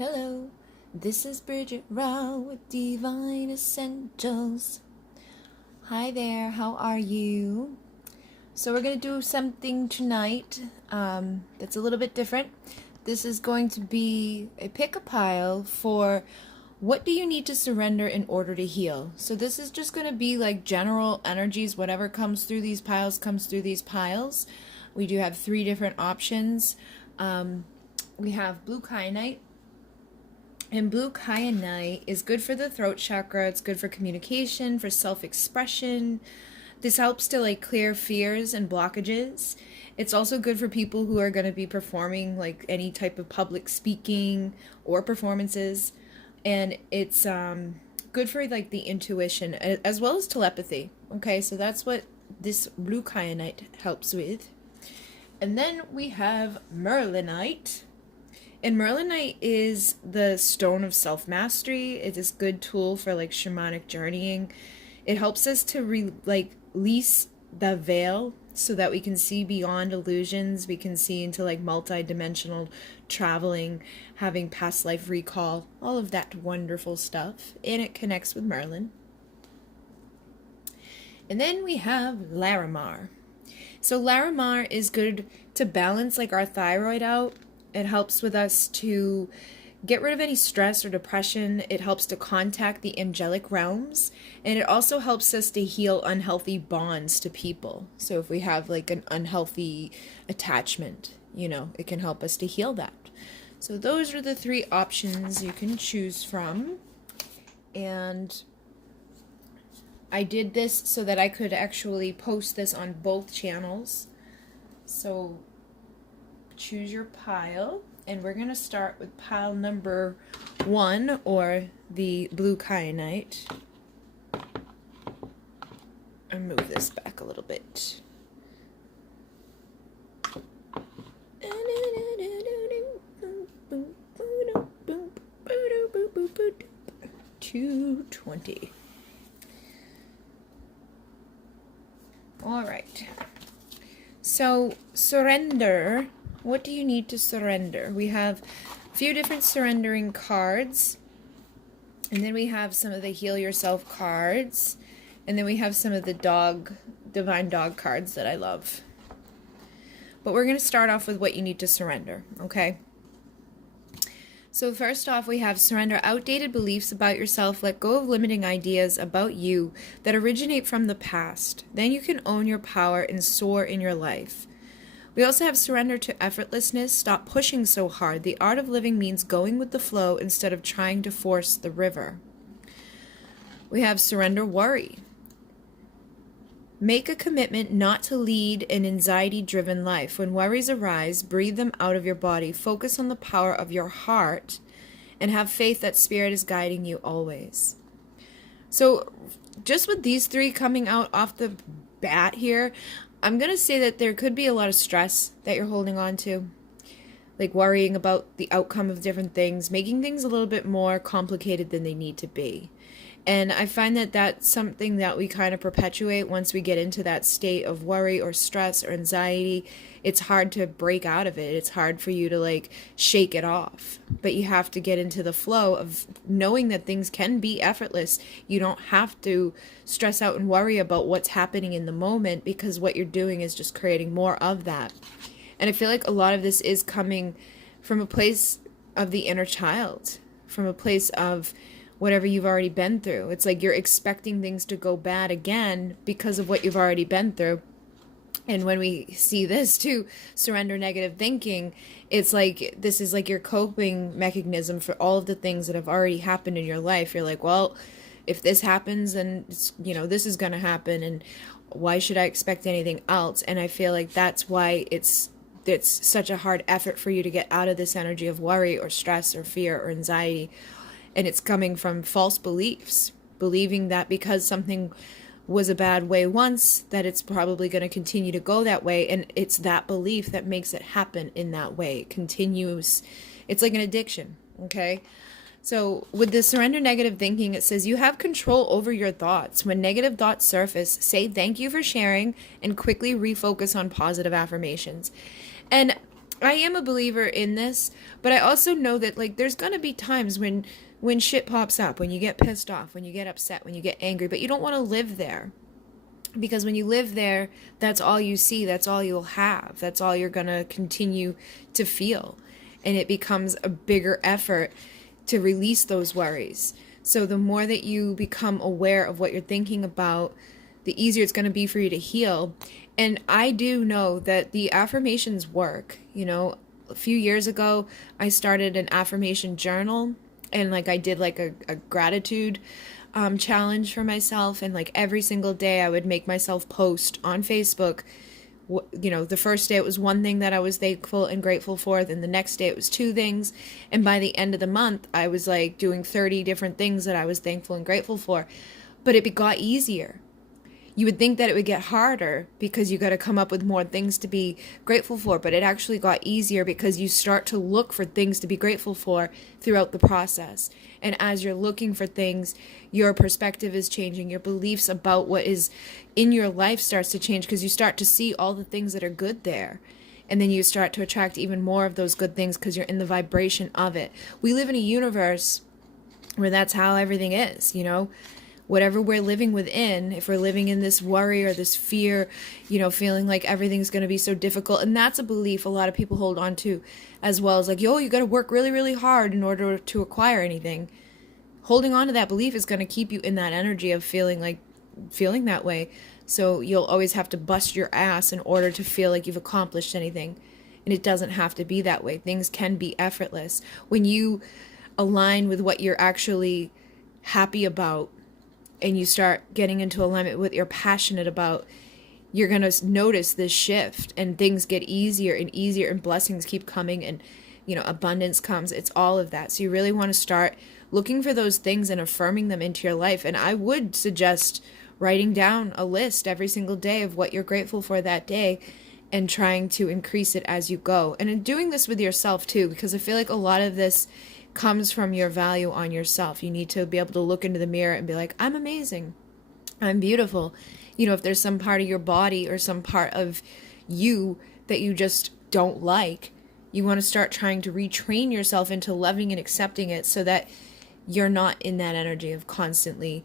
Hello, this is Bridget Rao with Divine Essentials. Hi there, how are you? So we're going to do something tonight that's a little bit different. This is going to be a pick-a-pile for what do you need to surrender in order to heal. So this is just going to be like general energies. Whatever comes through these piles comes through these piles. We do have 3 different options. We have blue kyanite. And blue kyanite is good for the throat chakra. It's good for communication, for self-expression. This helps to like clear fears and blockages. It's also good for people who are going to be performing like any type of public speaking or performances. And it's good for like the intuition as well as telepathy. Okay, so that's what this blue kyanite helps with. And then we have merlinite. And merlinite is the stone of self-mastery. It is a good tool for like shamanic journeying. It helps us to release the veil so that we can see beyond illusions. We can see into like multi-dimensional traveling, having past life recall, all of that wonderful stuff. And it connects with Merlin. And then we have Larimar. So Larimar is good to balance like our thyroid out. It helps with us to get rid of any stress or depression. It helps to contact the angelic realms. And it also helps us to heal unhealthy bonds to people. So if we have like an unhealthy attachment, it can help us to heal that. So those are the 3 options you can choose from. And I did this so that I could actually post this on both channels. So choose your pile, and we're going to start with pile number 1, or the blue kyanite. I'll move this back a little bit. $220. All right. So surrender. What do you need to surrender? We have a few different surrendering cards. And then we have some of the heal yourself cards. And then we have some of the divine dog cards that I love. But we're going to start off with what you need to surrender, okay? So first off, we have surrender outdated beliefs about yourself. Let go of limiting ideas about you that originate from the past. Then you can own your power and soar in your life. We also have surrender to effortlessness. Stop pushing so hard. The art of living means going with the flow instead of trying to force the river. We have surrender worry. Make a commitment not to lead an anxiety-driven life. When worries arise, breathe them out of your body. Focus on the power of your heart and have faith that Spirit is guiding you always. So just with these 3 coming out off the bat here, I'm going to say that there could be a lot of stress that you're holding on to, like worrying about the outcome of different things, making things a little bit more complicated than they need to be. And I find that that's something that we kind of perpetuate once we get into that state of worry or stress or anxiety. It's hard to break out of it. It's hard for you to like shake it off. But you have to get into the flow of knowing that things can be effortless. You don't have to stress out and worry about what's happening in the moment, because what you're doing is just creating more of that. And I feel like a lot of this is coming from a place of the inner child, from a place of whatever you've already been through. It's like you're expecting things to go bad again because of what you've already been through. And when we see this too, surrender negative thinking, it's like this is like your coping mechanism for all of the things that have already happened in your life. You're like, well, if this happens, then it's, this is going to happen, and why should I expect anything else? And I feel like that's why it's such a hard effort for you to get out of this energy of worry or stress or fear or anxiety. And it's coming from false beliefs, believing that because something was a bad way once, that it's probably going to continue to go that way. And it's that belief that makes it happen in that way. It continues. It's like an addiction, okay? So with the surrender negative thinking, it says you have control over your thoughts. When negative thoughts surface, say thank you for sharing and quickly refocus on positive affirmations. And I am a believer in this, but I also know that like there's going to be times when shit pops up, when you get pissed off, when you get upset, when you get angry, but you don't want to live there. Because when you live there, that's all you see, that's all you'll have, that's all you're going to continue to feel. And it becomes a bigger effort to release those worries. So the more that you become aware of what you're thinking about, the easier it's going to be for you to heal. And I do know that the affirmations work. You know, a few years ago, I started an affirmation journal, and like I did like a gratitude challenge for myself, and like every single day I would make myself post on Facebook. You know, the first day it was one thing that I was thankful and grateful for, then the next day it was two things, and by the end of the month I was like doing 30 different things that I was thankful and grateful for. But it got easier. You would think that it would get harder because you got to come up with more things to be grateful for, but it actually got easier because you start to look for things to be grateful for throughout the process. And as you're looking for things, your perspective is changing. Your beliefs about what is in your life starts to change because you start to see all the things that are good there. And then you start to attract even more of those good things because you're in the vibration of it. We live in a universe where that's how everything is, you know? Whatever we're living within, if we're living in this worry or this fear, you know, feeling like everything's going to be so difficult. And that's a belief a lot of people hold on to as well as like, yo, you got to work really, really hard in order to acquire anything. Holding on to that belief is going to keep you in that energy of feeling that way. So you'll always have to bust your ass in order to feel like you've accomplished anything. And it doesn't have to be that way. Things can be effortless. When you align with what you're actually happy about, and you start getting into alignment with what you're passionate about, you're going to notice this shift and things get easier and easier and blessings keep coming and, you know, abundance comes. It's all of that. So you really want to start looking for those things and affirming them into your life. And I would suggest writing down a list every single day of what you're grateful for that day and trying to increase it as you go. And in doing this with yourself too, because I feel like a lot of this comes from your value on yourself. You need to be able to look into the mirror and be like, I'm amazing. I'm beautiful. You know, if there's some part of your body or some part of you that you just don't like, you want to start trying to retrain yourself into loving and accepting it so that you're not in that energy of constantly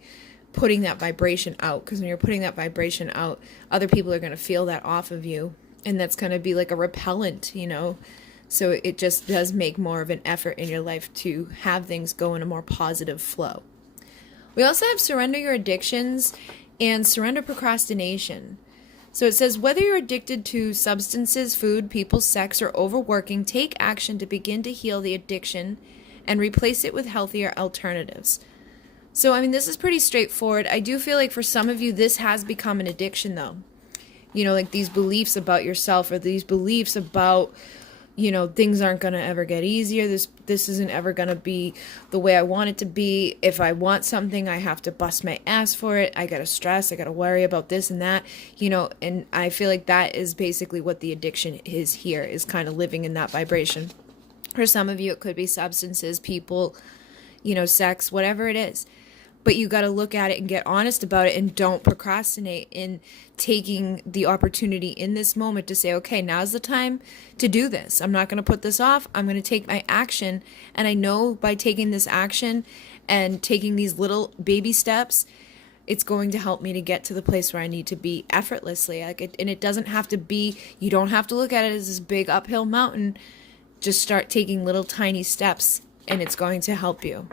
putting that vibration out. Because when you're putting that vibration out, other people are going to feel that off of you. And that's going to be like a repellent, you know. So it just does make more of an effort in your life to have things go in a more positive flow. We also have surrender your addictions and surrender procrastination. So it says, whether you're addicted to substances, food, people, sex, or overworking, take action to begin to heal the addiction and replace it with healthier alternatives. So, I mean, this is pretty straightforward. I do feel like for some of you, this has become an addiction, though. You know, like these beliefs about yourself or these beliefs about, you know, things aren't going to ever get easier. This isn't ever going to be the way I want it to be. If I want something, I have to bust my ass for it. I got to stress. I got to worry about this and that, you know, and I feel like that is basically what the addiction is here, is kind of living in that vibration. For some of you, it could be substances, people, you know, sex, whatever it is. But you got to look at it and get honest about it and don't procrastinate in taking the opportunity in this moment to say, okay, now's the time to do this. I'm not going to put this off. I'm going to take my action. And I know by taking this action and taking these little baby steps, it's going to help me to get to the place where I need to be effortlessly. And it doesn't have to be, you don't have to look at it as this big uphill mountain. Just start taking little tiny steps and it's going to help you.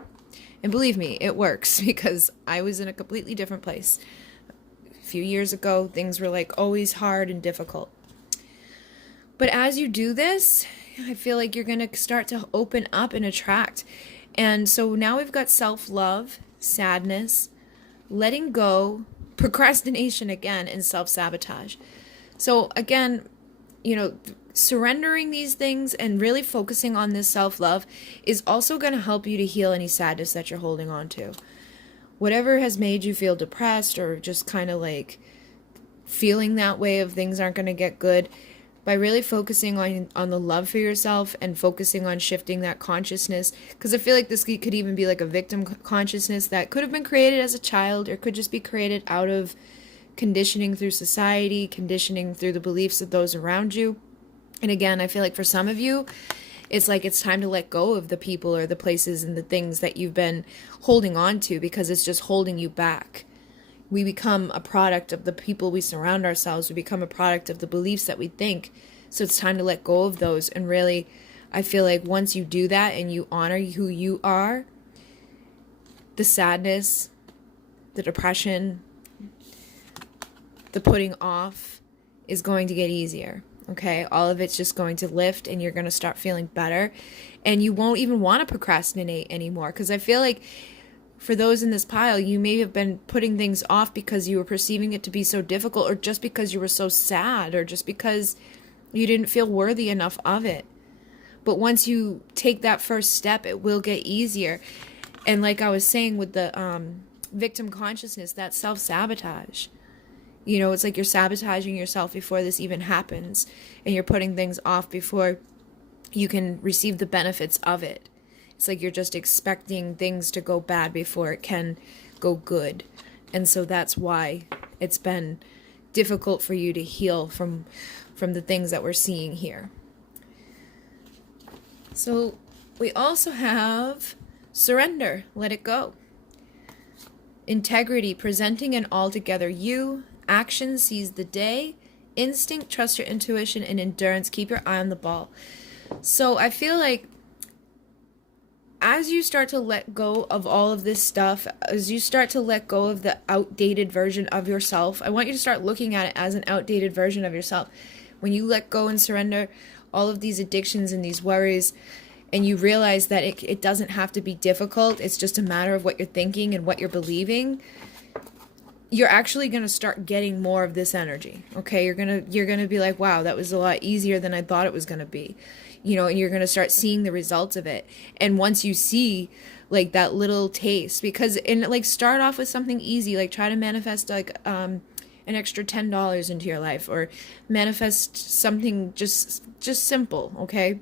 And believe me, it works because I was in a completely different place. A few years ago, things were like always hard and difficult. But as you do this, I feel like you're going to start to open up and attract. And so now we've got self-love, sadness, letting go, procrastination again, and self-sabotage. So again, you know, surrendering these things and really focusing on this self-love is also going to help you to heal any sadness that you're holding on to. Whatever has made you feel depressed or just kind of like feeling that way of things aren't going to get good, by really focusing on the love for yourself and focusing on shifting that consciousness, because I feel like this could even be like a victim consciousness that could have been created as a child or could just be created out of conditioning through society, conditioning through the beliefs of those around you. And again, I feel like for some of you, it's like it's time to let go of the people or the places and the things that you've been holding on to, because it's just holding you back. We become a product of the people we surround ourselves. We become a product of the beliefs that we think. So it's time to let go of those. And really, I feel like once you do that and you honor who you are, the sadness, the depression, the putting off is going to get easier. Okay, all of it's just going to lift, and you're going to start feeling better, and you won't even want to procrastinate anymore. Because I feel like for those in this pile, you may have been putting things off because you were perceiving it to be so difficult, or just because you were so sad, or just because you didn't feel worthy enough of it. But once you take that first step, it will get easier. And like I was saying with the victim consciousness, that self-sabotage. You know, it's like you're sabotaging yourself before this even happens, and you're putting things off before you can receive the benefits of it. It's like you're just expecting things to go bad before it can go good. And so that's why it's been difficult for you to heal from the things that we're seeing here. So we also have surrender, let it go. Integrity, presenting an altogether you. Action, seize the day. Instinct, trust your intuition. And endurance, keep your eye on the ball. So I feel like as you start to let go of all of this stuff, as you start to let go of the outdated version of yourself, I want you to start looking at it as an outdated version of yourself. When you let go and surrender all of these addictions and these worries, and you realize that it doesn't have to be difficult, it's just a matter of what you're thinking and what you're believing, you're actually going to start getting more of this energy. Okay, you're going to be like, wow, that was a lot easier than I thought it was going to be. You know, and you're going to start seeing the results of it. And once you see like that little taste, because start off with something easy, like try to manifest like an extra $10 into your life, or manifest something just simple, okay?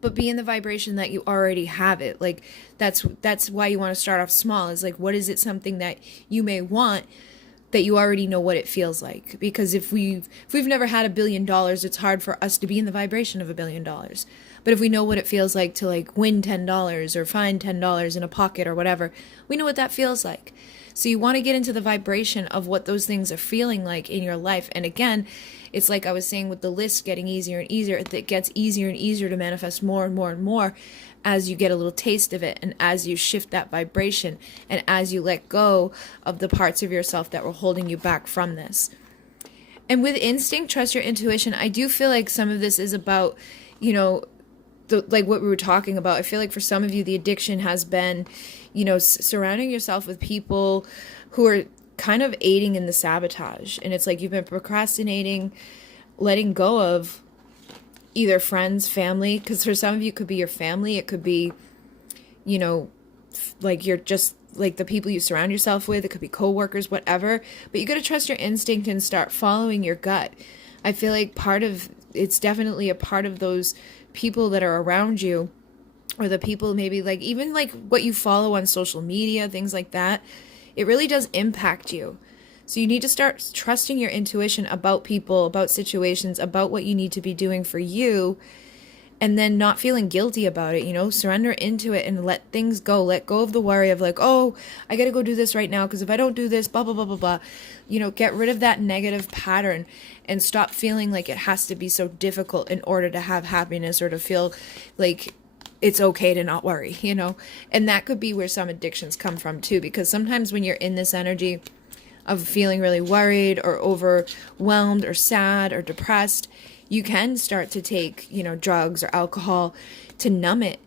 But be in the vibration that you already have it. Like that's why you want to start off small, is like, what is it, something that you may want that you already know what it feels like? Because if we've never had $1 billion, it's hard for us to be in the vibration of $1 billion. But if we know what it feels like to like win $10 or find $10 in a pocket or whatever, we know what that feels like. So you want to get into the vibration of what those things are feeling like in your life. And again, it's like I was saying with the list getting easier and easier, it gets easier and easier to manifest more and more and more as you get a little taste of it, and as you shift that vibration, and as you let go of the parts of yourself that were holding you back from this. And with instinct, trust your intuition, I do feel like some of this is about, you know, like what we were talking about. I feel like for some of you, the addiction has been, you know, surrounding yourself with people who are kind of aiding in the sabotage. And it's like you've been procrastinating, letting go of either friends, family, because for some of you it could be your family, it could be, you know, like you're just like the people you surround yourself with, it could be coworkers, whatever. But you got to trust your instinct and start following your gut. I feel like it's definitely a part of those people that are around you, or the people maybe like even like what you follow on social media, things like that. It really does impact you. So you need to start trusting your intuition about people, about situations, about what you need to be doing for you, and then not feeling guilty about it, you know, surrender into it and let things go. Let go of the worry of like, oh, I got to go do this right now, because if I don't do this, blah, blah, blah, blah, blah. You know, get rid of that negative pattern and stop feeling like it has to be so difficult in order to have happiness, or to feel like it's okay to not worry, you know. And that could be where some addictions come from too, because sometimes when you're in this energy of feeling really worried or overwhelmed or sad or depressed, you can start to take, you know, drugs or alcohol to numb it.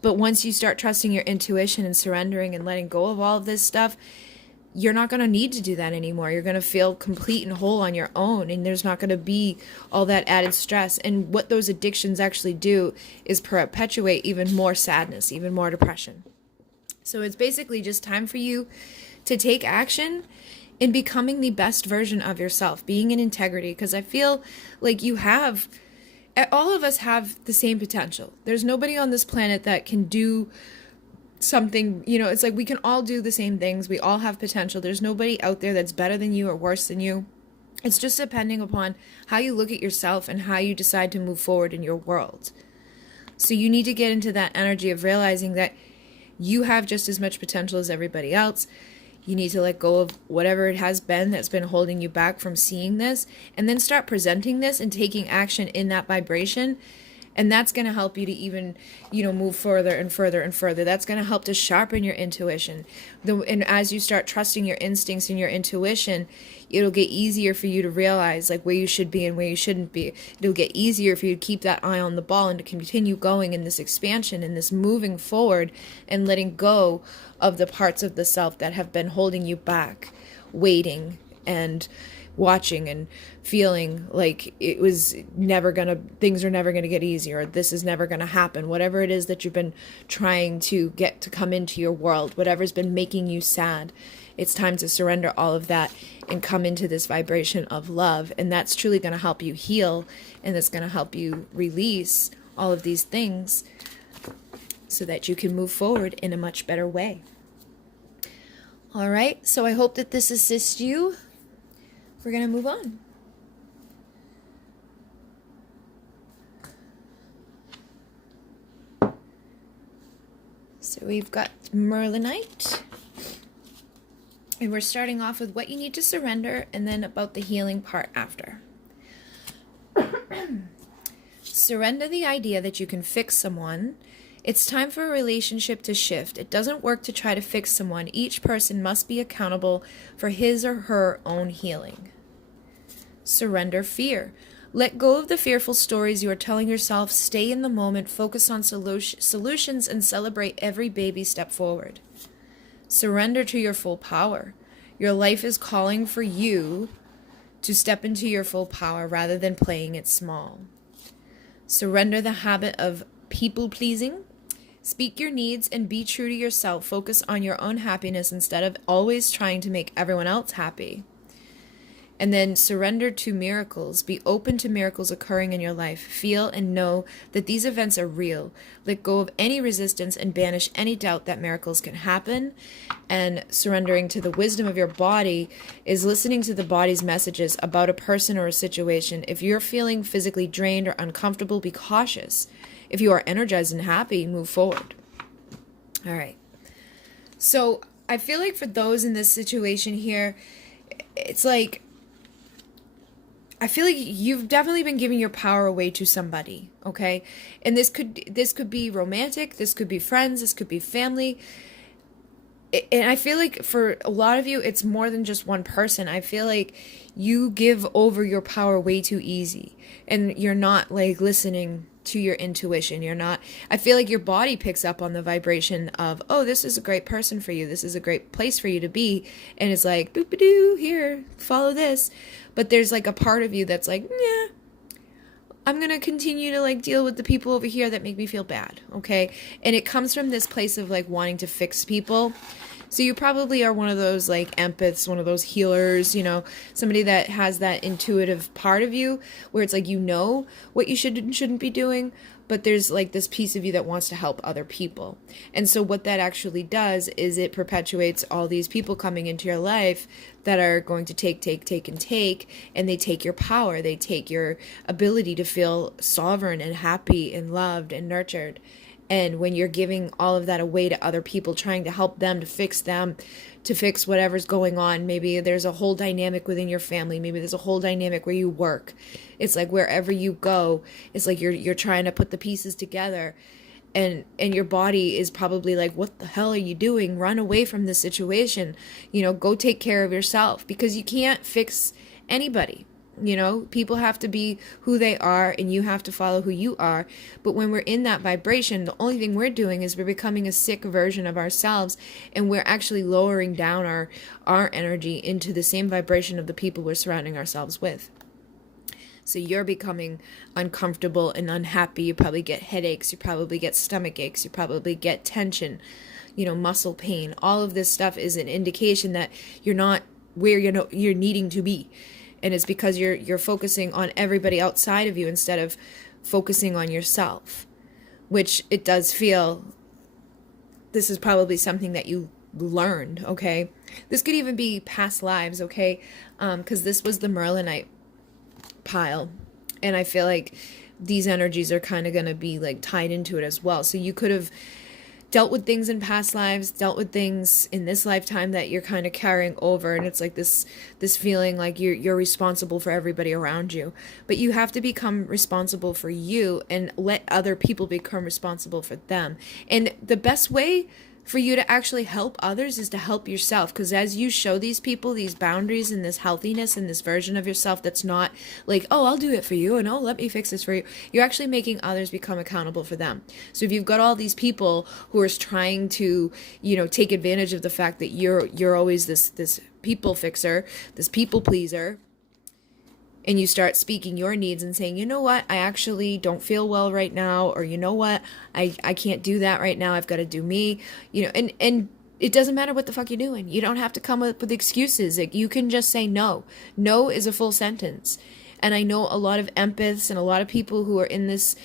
But once you start trusting your intuition and surrendering and letting go of all of this stuff, you're not going to need to do that anymore. You're going to feel complete and whole on your own, and there's not going to be all that added stress. And what those addictions actually do is perpetuate even more sadness, even more depression. So it's basically just time for you to take action in becoming the best version of yourself, being in integrity, because I feel like all of us have the same potential. There's nobody on this planet that can do something, you know, it's like we can all do the same things. We all have potential. There's nobody out there that's better than you or worse than you. It's just depending upon how you look at yourself and how you decide to move forward in your world. So you need to get into that energy of realizing that you have just as much potential as everybody else. You need to let go of whatever it has been that's been holding you back from seeing this, and then start presenting this and taking action in that vibration. And that's going to help you to even, move further and further and further. That's going to help to sharpen your intuition. And as you start trusting your instincts and your intuition, it'll get easier for you to realize like where you should be and where you shouldn't be. It'll get easier for you to keep that eye on the ball and to continue going in this expansion and this moving forward and letting go of the parts of the self that have been holding you back, waiting and watching and feeling like things are never gonna get easier, or this is never gonna happen. Whatever it is that you've been trying to get to come into your world, whatever's been making you sad, it's time to surrender all of that and come into this vibration of love. And that's truly gonna help you heal, and it's gonna help you release all of these things so that you can move forward in a much better way. All right, so I hope that this assists you. We're going to move on. So we've got Merlinite. And we're starting off with what you need to surrender and then about the healing part after. Surrender the idea that you can fix someone. It's time for a relationship to shift. It doesn't work to try to fix someone. Each person must be accountable for his or her own healing. Surrender fear. Let go of the fearful stories you are telling yourself. Stay in the moment, focus on solutions, and celebrate every baby step forward. Surrender to your full power. Your life is calling for you to step into your full power rather than playing it small. Surrender the habit of people-pleasing. Speak your needs and be true to yourself. Focus on your own happiness instead of always trying to make everyone else happy. And then surrender to miracles. Be open to miracles occurring in your life. Feel and know that these events are real. Let go of any resistance and banish any doubt that miracles can happen. And surrendering to the wisdom of your body is listening to the body's messages about a person or a situation. If you're feeling physically drained or uncomfortable, be cautious. If you are energized and happy, move forward. All right. So I feel like for those in this situation here, it's like, I feel like you've definitely been giving your power away to somebody, okay? And this could be romantic, this could be friends, this could be family. And I feel like for a lot of you, it's more than just one person. I feel like you give over your power way too easy, and you're not like listening to your intuition. I feel like your body picks up on the vibration of, oh, this is a great person for you. This is a great place for you to be. And it's like, boop-a-doo, here, follow this. But there's like a part of you that's like, yeah, I'm going to continue to like deal with the people over here that make me feel bad. Okay. And it comes from this place of like wanting to fix people. So you probably are one of those like empaths, one of those healers, somebody that has that intuitive part of you where it's like, what you should and shouldn't be doing, but there's like this piece of you that wants to help other people. And so what that actually does is it perpetuates all these people coming into your life that are going to take, and they take your power. They take your ability to feel sovereign and happy and loved and nurtured. And when you're giving all of that away to other people, trying to help them, to fix whatever's going on, maybe there's a whole dynamic within your family, maybe there's a whole dynamic where you work. It's like wherever you go, it's like you're trying to put the pieces together, and your body is probably like, what the hell are you doing? Run away from this situation. Go take care of yourself, because you can't fix anybody. People have to be who they are, and you have to follow who you are. But when we're in that vibration, the only thing we're doing is we're becoming a sick version of ourselves, and we're actually lowering down our energy into the same vibration of the people we're surrounding ourselves with. So you're becoming uncomfortable and unhappy. You probably get headaches. You probably get stomach aches. You probably get tension, muscle pain. All of this stuff is an indication that you're not where you're needing to be. And it's because you're focusing on everybody outside of you instead of focusing on yourself, which it does feel this is probably something that you learned, okay? This could even be past lives, okay? Because this was the Merlinite pile. And I feel like these energies are kind of going to be like tied into it as well. So you could have dealt with things in past lives, dealt with things in this lifetime that you're kind of carrying over, and it's like this feeling like you're responsible for everybody around you. But you have to become responsible for you and let other people become responsible for them. And the best way for you to actually help others is to help yourself, because as you show these people these boundaries and this healthiness and this version of yourself that's not like, oh, I'll do it for you and oh, let me fix this for you, you're actually making others become accountable for them. So if you've got all these people who are trying to, take advantage of the fact that you're always this people fixer, this people pleaser, and you start speaking your needs and saying, you know what, I actually don't feel well right now, or you know what, I can't do that right now, I've got to do me, and it doesn't matter what the fuck you're doing. You don't have to come up with excuses. Like, you can just say no. No is a full sentence. And I know a lot of empaths and a lot of people who are in this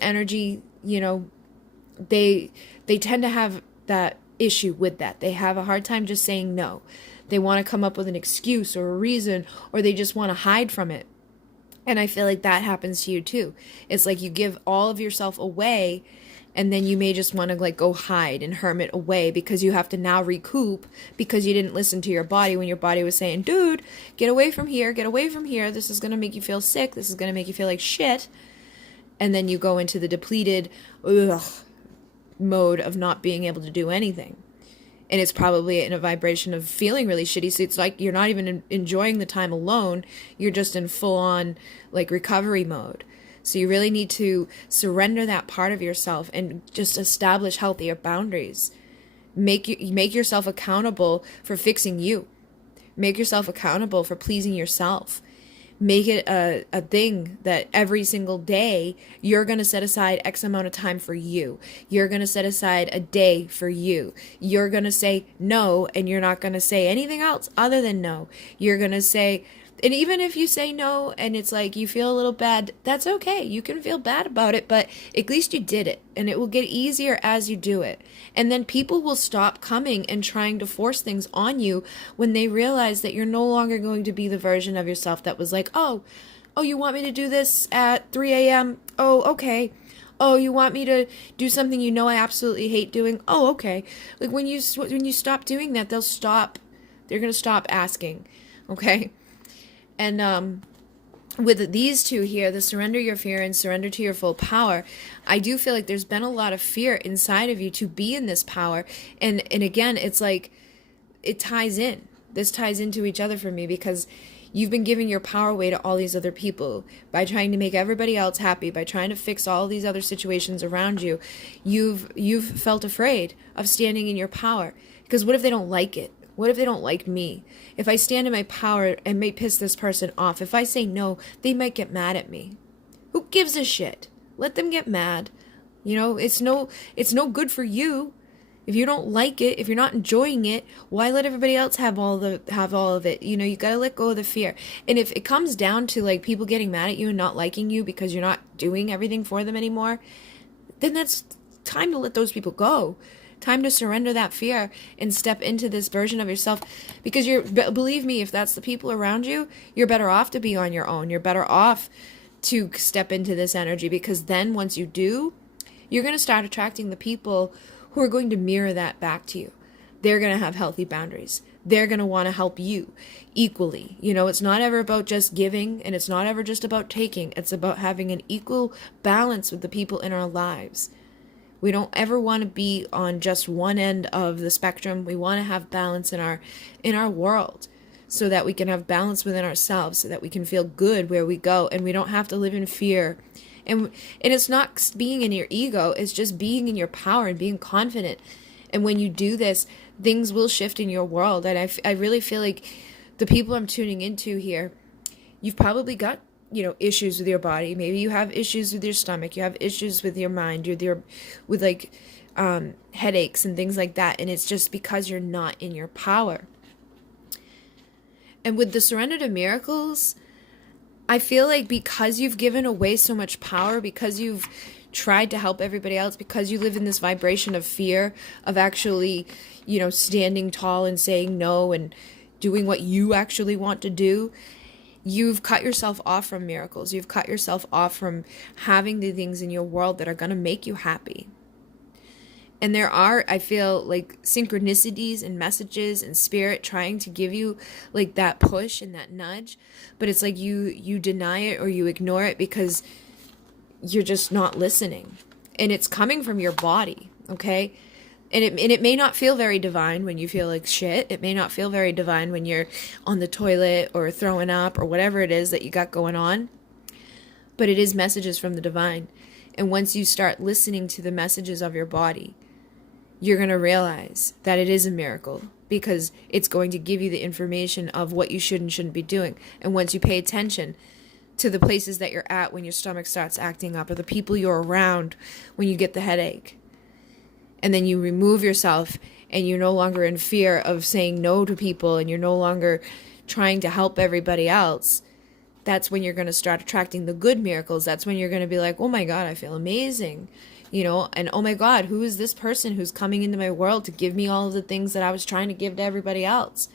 energy, they tend to have that issue with that. They have a hard time just saying no. They want to come up with an excuse or a reason, or they just want to hide from it. And I feel like that happens to you too. It's like you give all of yourself away, and then you may just want to like go hide and hermit away because you have to now recoup because you didn't listen to your body when your body was saying, dude, get away from here, this is going to make you feel sick, this is going to make you feel like shit. And then you go into the depleted mode of not being able to do anything. And it's probably in a vibration of feeling really shitty. So it's like you're not even enjoying the time alone. You're just in full on like recovery mode. So you really need to surrender that part of yourself and just establish healthier boundaries. Make yourself accountable for fixing you. Make yourself accountable for pleasing yourself. Make it a thing that every single day you're going to set aside X amount of time for you. You're going to set aside a day for you. You're going to say no, and you're not going to say anything else other than no. You're going to say, and even if you say no and it's like you feel a little bad, that's okay. You can feel bad about it, but at least you did it, and it will get easier as you do it. And then people will stop coming and trying to force things on you when they realize that you're no longer going to be the version of yourself that was like, oh, you want me to do this at 3 a.m.? Oh, okay. Oh, you want me to do something I absolutely hate doing? Oh, okay. Like when you stop doing that, they're going to stop asking, okay? And with these two here, the surrender your fear and surrender to your full power, I do feel like there's been a lot of fear inside of you to be in this power. And again, it's like it ties in. This ties into each other for me because you've been giving your power away to all these other people by trying to make everybody else happy, by trying to fix all these other situations around you. You've felt afraid of standing in your power because what if they don't like it? What if they don't like me? If I stand in my power and may piss this person off, if I say no, they might get mad at me. Who gives a shit? Let them get mad. It's no good for you. If you don't like it, if you're not enjoying it, why let everybody else have all of it? You got to let go of the fear. And if it comes down to like people getting mad at you and not liking you because you're not doing everything for them anymore, then that's time to let those people go. Time to surrender that fear and step into this version of yourself, because believe me, if that's the people around you, you're better off to be on your own. You're better off to step into this energy, because then once you do, you're going to start attracting the people who are going to mirror that back to you. They're going to have healthy boundaries. They're going to want to help you equally. It's not ever about just giving, and it's not ever just about taking. It's about having an equal balance with the people in our lives. We don't ever want to be on just one end of the spectrum. We want to have balance in our world, so that we can have balance within ourselves, so that we can feel good where we go, and we don't have to live in fear. And it's not being in your ego, it's just being in your power and being confident. And when you do this, things will shift in your world. And I really feel like the people I'm tuning into here, you've probably got issues with your body. Maybe you have issues with your stomach. You have issues with your mind. With headaches and things like that. And it's just because you're not in your power. And with the surrender to miracles, I feel like because you've given away so much power, because you've tried to help everybody else, because you live in this vibration of fear of actually, standing tall and saying no and doing what you actually want to do, you've cut yourself off from miracles. You've cut yourself off from having the things in your world that are going to make you happy. And there are, I feel like, synchronicities and messages and spirit trying to give you like that push and that nudge. But it's like you deny it or you ignore it because you're just not listening. And it's coming from your body, okay? And it may not feel very divine when you feel like shit. It may not feel very divine when you're on the toilet or throwing up or whatever it is that you got going on. But it is messages from the divine. And once you start listening to the messages of your body, you're going to realize that it is a miracle, because it's going to give you the information of what you should and shouldn't be doing. And once you pay attention to the places that you're at when your stomach starts acting up, or the people you're around when you get the headache, and then you remove yourself and you're no longer in fear of saying no to people and you're no longer trying to help everybody else, that's when you're going to start attracting the good miracles. That's when you're going to be like, oh my God, I feel amazing. And oh my God, who is this person who's coming into my world to give me all of the things that I was trying to give to everybody else?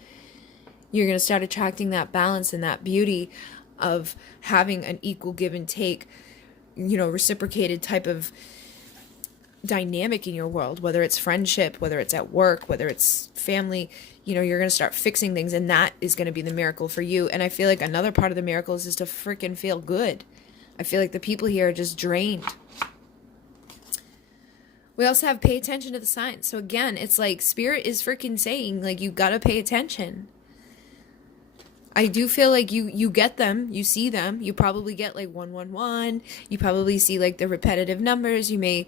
You're going to start attracting that balance and that beauty of having an equal give and take, reciprocated type of dynamic in your world, whether it's friendship, whether it's at work, whether it's family. You're going to start fixing things, and that is going to be the miracle for you. And I feel like another part of the miracle is just to freaking feel good. I feel like the people here are just drained. We also have pay attention to the signs. So again, it's like spirit is freaking saying, like, you got to pay attention. I do feel like you get them, you see them. You probably get like 111. You probably see like the repetitive numbers. You may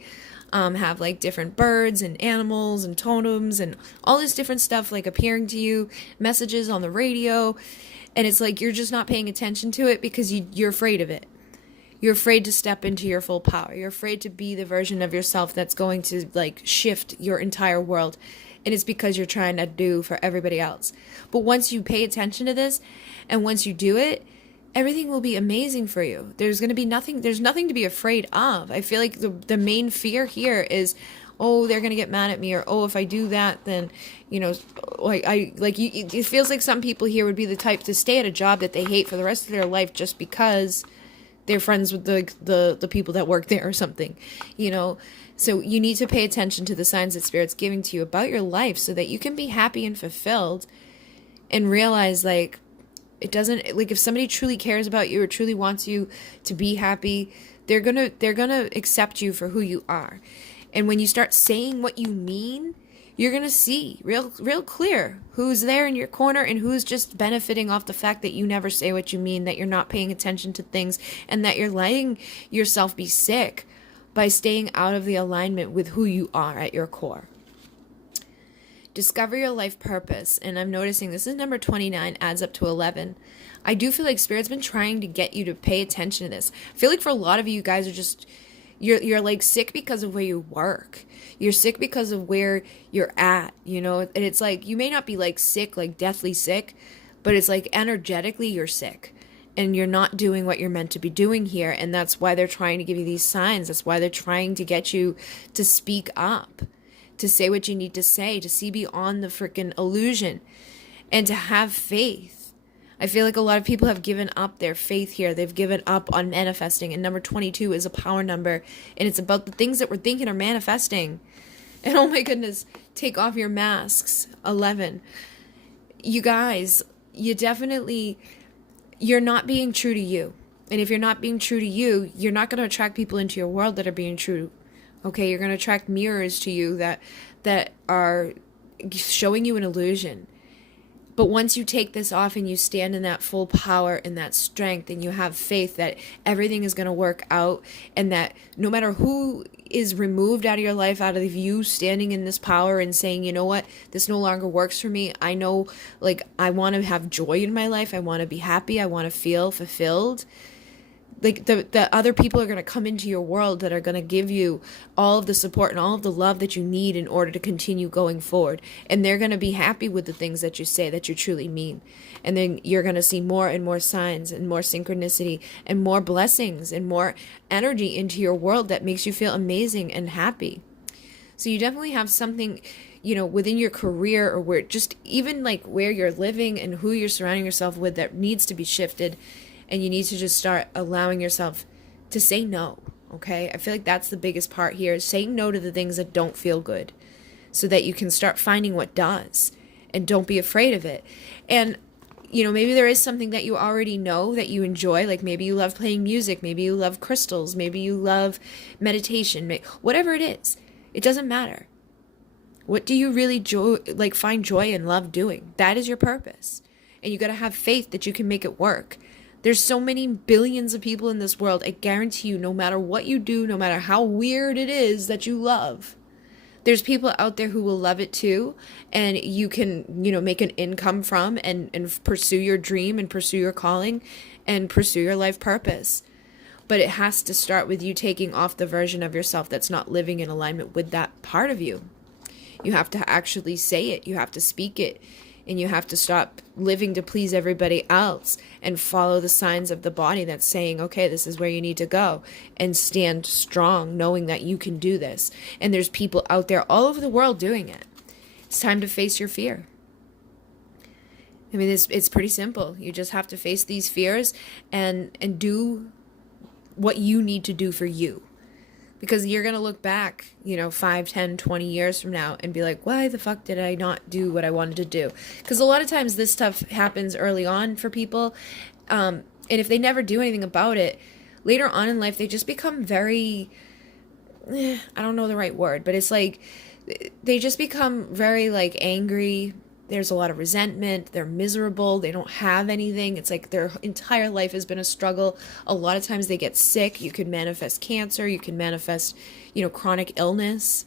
have like different birds and animals and totems and all this different stuff like appearing to you, messages on the radio. And it's like you're just not paying attention to it because you're afraid of it. You're afraid to step into your full power. You're afraid to be the version of yourself that's going to like shift your entire world. And it's because you're trying to do for everybody else. But once you pay attention to this and once you do it, everything will be amazing for you. There's nothing to be afraid of. I feel like the main fear here is, oh, they're going to get mad at me, or, oh, if I do that, then, it feels like some people here would be the type to stay at a job that they hate for the rest of their life just because they're friends with the people that work there or something, So you need to pay attention to the signs that Spirit's giving to you about your life so that you can be happy and fulfilled and realize, like, it doesn't, like, if somebody truly cares about you or truly wants you to be happy, they're gonna accept you for who you are. And when you start saying what you mean, you're going to see real clear who's there in your corner and who's just benefiting off the fact that you never say what you mean, that you're not paying attention to things, and that you're letting yourself be sick by staying out of the alignment with who you are at your core. Discover your life purpose. And I'm noticing this is number 29, adds up to 11. I do feel like Spirit's been trying to get you to pay attention to this. I feel like for a lot of you guys are just, you're like sick because of where you work. You're sick because of where you're at, and it's like, you may not be like sick, like deathly sick, but it's like energetically you're sick and you're not doing what you're meant to be doing here. And that's why they're trying to give you these signs. That's why they're trying to get you to speak up, to say what you need to say, to see beyond the freaking illusion, and to have faith. I feel like a lot of people have given up their faith here. They've given up on manifesting. And number 22 is a power number. And it's about the things that we're thinking are manifesting. And oh my goodness, take off your masks. 11. You guys, you're not being true to you. And if you're not being true to you, you're not going to attract people into your world that are being true. Okay, you're going to attract mirrors to you that are showing you an illusion. But once you take this off and you stand in that full power and that strength, and you have faith that everything is going to work out, and that no matter who is removed out of your life, out of you standing in this power and saying, you know what, this no longer works for me. I know, like, I want to have joy in my life. I want to be happy. I want to feel fulfilled. Like the other people are going to come into your world that are going to give you all of the support and all of the love that you need in order to continue going forward. And they're going to be happy with the things that you say that you truly mean. And then you're going to see more and more signs and more synchronicity and more blessings and more energy into your world that makes you feel amazing and happy. So you definitely have something, within your career, or where just even like where you're living and who you're surrounding yourself with, that needs to be shifted. And you need to just start allowing yourself to say no, okay? I feel like that's the biggest part here, is saying no to the things that don't feel good so that you can start finding what does, and don't be afraid of it. And, maybe there is something that you already know that you enjoy, like maybe you love playing music, maybe you love crystals, maybe you love meditation, whatever it is, it doesn't matter. What do you really find joy and love doing? That is your purpose. And you got to have faith that you can make it work. There's so many billions of people in this world. I guarantee you, no matter what you do, no matter how weird it is that you love, there's people out there who will love it too. And you can, make an income from and pursue your dream and pursue your calling and pursue your life purpose. But it has to start with you taking off the version of yourself that's not living in alignment with that part of you. You have to actually say it. You have to speak it. And you have to stop living to please everybody else and follow the signs of the body that's saying, okay, this is where you need to go, and stand strong knowing that you can do this. And there's people out there all over the world doing it. It's time to face your fear. I mean, it's pretty simple. You just have to face these fears and do what you need to do for you. Because you're going to look back, 5, 10, 20 years from now and be like, why the fuck did I not do what I wanted to do? Because a lot of times this stuff happens early on for people. And if they never do anything about it, later on in life, they just become very, I don't know the right word, but it's like, they just become very angry. There's a lot of resentment. They're miserable. They don't have anything. It's like their entire life has been a struggle. A lot of times they get sick. You can manifest cancer. You can manifest, chronic illness.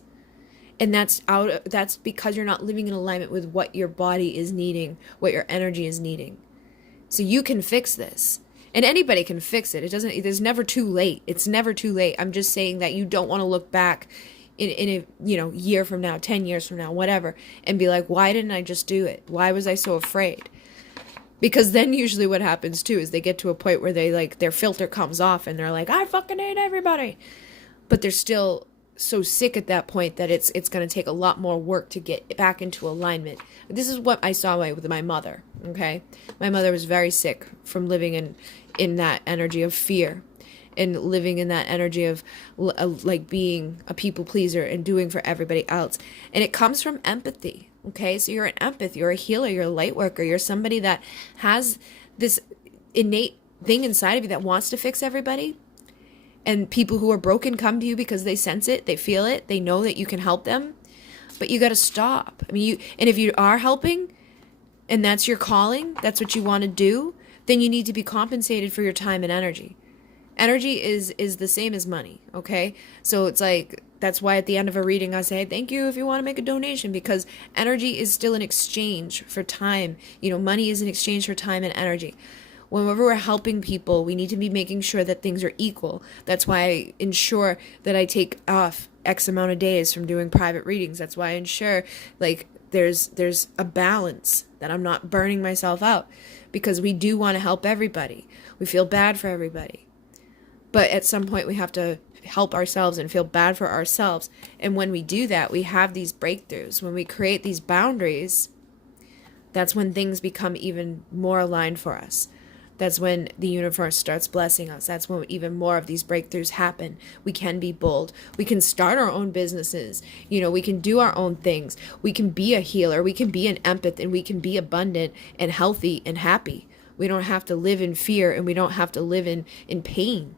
And that's because you're not living in alignment with what your body is needing, what your energy is needing. So you can fix this. And anybody can fix it. There's never too late. It's never too late. I'm just saying that you don't want to look back in a year from now, 10 years from now, whatever, and be like, why didn't I just do it? Why was I so afraid? Because then usually what happens too is they get to a point where they their filter comes off and they're like, I fucking hate everybody. But they're still so sick at that point that it's going to take a lot more work to get back into alignment. This is what I saw with my mother, okay? My mother was very sick from living in that energy of fear. And living in that energy of being a people pleaser and doing for everybody else. And it comes from empathy, okay? So you're an empath, you're a healer, you're a light worker, you're somebody that has this innate thing inside of you that wants to fix everybody. And people who are broken come to you because they sense it, they feel it, they know that you can help them. But you got to stop. I mean, and if you are helping, and that's your calling, that's what you want to do, then you need to be compensated for your time and energy. Energy is the same as money, okay? So it's that's why at the end of a reading I say, thank you if you want to make a donation, because energy is still an exchange for time. Money is an exchange for time and energy. Whenever we're helping people, we need to be making sure that things are equal. That's why I ensure that I take off X amount of days from doing private readings. That's why I ensure there's a balance, that I'm not burning myself out, because we do want to help everybody. We feel bad for everybody. But at some point we have to help ourselves and feel bad for ourselves. And when we do that, we have these breakthroughs. When we create these boundaries, that's when things become even more aligned for us. That's when the universe starts blessing us. That's when even more of these breakthroughs happen. We can be bold. We can start our own businesses. We can do our own things. We can be a healer. We can be an empath, and we can be abundant and healthy and happy. We don't have to live in fear, and we don't have to live in pain.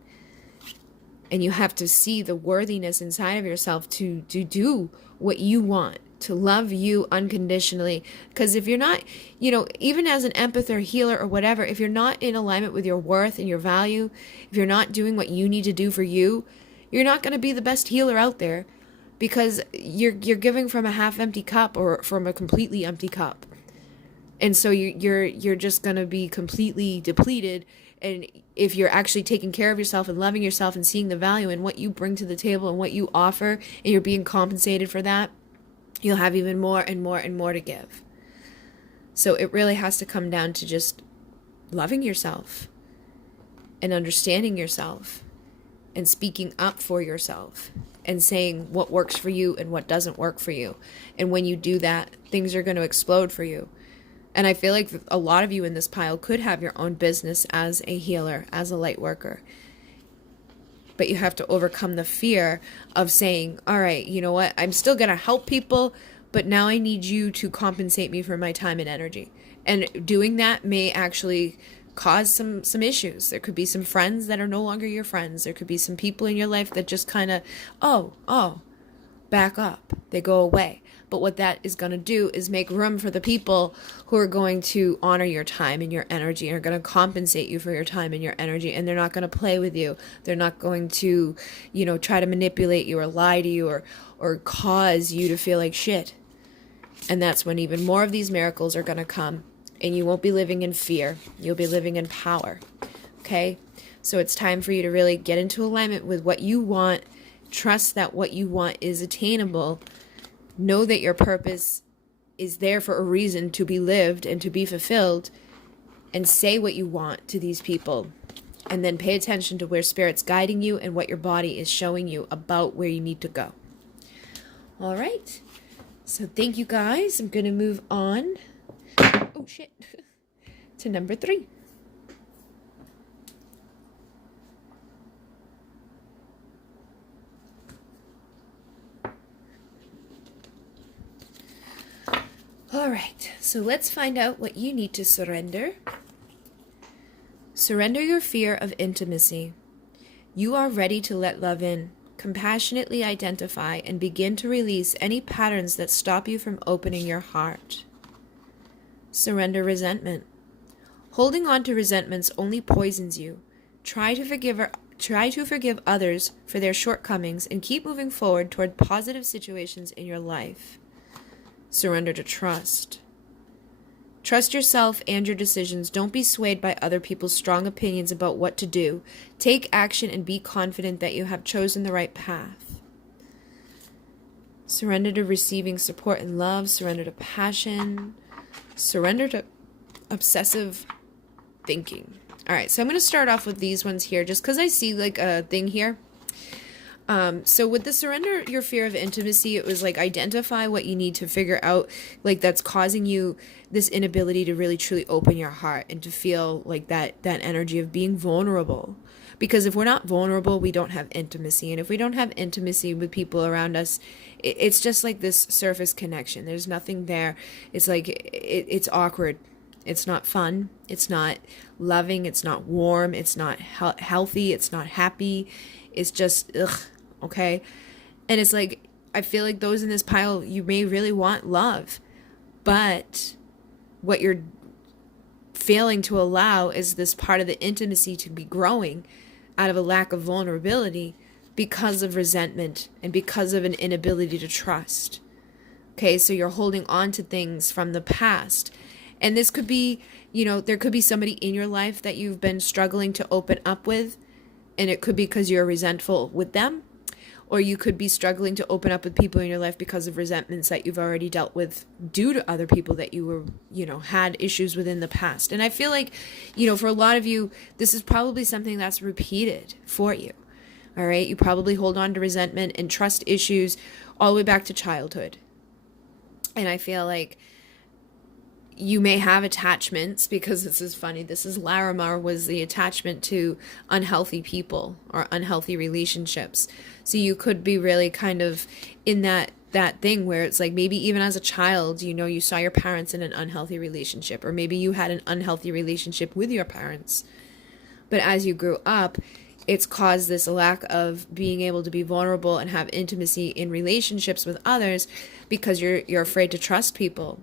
And you have to see the worthiness inside of yourself to do what you want, to love you unconditionally. Because if you're not, even as an empath or healer or whatever, if you're not in alignment with your worth and your value, if you're not doing what you need to do for you, you're not going to be the best healer out there, because you're giving from a half empty cup or from a completely empty cup. And so you're just going to be completely depleted And if you're actually taking care of yourself and loving yourself and seeing the value in what you bring to the table and what you offer, and you're being compensated for that, you'll have even more and more and more to give. So it really has to come down to just loving yourself and understanding yourself and speaking up for yourself and saying what works for you and what doesn't work for you. And when you do that, things are going to explode for you. And I feel like a lot of you in this pile could have your own business as a healer, as a light worker. But you have to overcome the fear of saying, all right, you know what? I'm still going to help people, but now I need you to compensate me for my time and energy. And doing that may actually cause some issues. There could be some friends that are no longer your friends. There could be some people in your life that just kind of, back up. They go away. But what that is going to do is make room for the people who are going to honor your time and your energy and are going to compensate you for your time and your energy. And they're not going to play with you. They're not going to, try to manipulate you or lie to you or cause you to feel like shit. And that's when even more of these miracles are going to come. And you won't be living in fear. You'll be living in power. Okay? So it's time for you to really get into alignment with what you want. Trust that what you want is attainable. Know that your purpose is there for a reason to be lived and to be fulfilled. And say what you want to these people. And then pay attention to where Spirit's guiding you and what your body is showing you about where you need to go. All right. So thank you guys. I'm going to move on. Oh shit. To number 3. All right. So let's find out what you need to surrender. Surrender your fear of intimacy. You are ready to let love in. Compassionately identify and begin to release any patterns that stop you from opening your heart. Surrender resentment. Holding on to resentments only poisons you. Try to forgive others for their shortcomings and keep moving forward toward positive situations in your life. Surrender to trust. Trust yourself and your decisions. Don't be swayed by other people's strong opinions about what to do. Take action and be confident that you have chosen the right path. Surrender to receiving support and love. Surrender to passion. Surrender to obsessive thinking. All right, so I'm going to start off with these ones here just because I see like a thing here. So with the surrender your fear of intimacy, it was like identify what you need to figure out like that's causing you this inability to really truly open your heart and to feel like that energy of being vulnerable. Because if we're not vulnerable, we don't have intimacy. And if we don't have intimacy with people around us, it's just like this surface connection. There's nothing there. It's like it's awkward. It's not fun. It's not loving. It's not warm. It's not healthy. It's not happy. It's just, ugh, okay? And it's like, I feel like those in this pile, you may really want love. But what you're failing to allow is this part of the intimacy to be growing out of a lack of vulnerability because of resentment and because of an inability to trust. Okay, so you're holding on to things from the past. And this could be, there could be somebody in your life that you've been struggling to open up with. And it could be because you're resentful with them. Or you could be struggling to open up with people in your life because of resentments that you've already dealt with due to other people that you were, had issues with in the past. And I feel like, for a lot of you, this is probably something that's repeated for you. All right. You probably hold on to resentment and trust issues all the way back to childhood. And I feel like you may have attachments, because this is funny. This is Larimar was the attachment to unhealthy people or unhealthy relationships. So you could be really kind of in that thing where it's like maybe even as a child, you saw your parents in an unhealthy relationship, or maybe you had an unhealthy relationship with your parents. But as you grew up, it's caused this lack of being able to be vulnerable and have intimacy in relationships with others because you're afraid to trust people.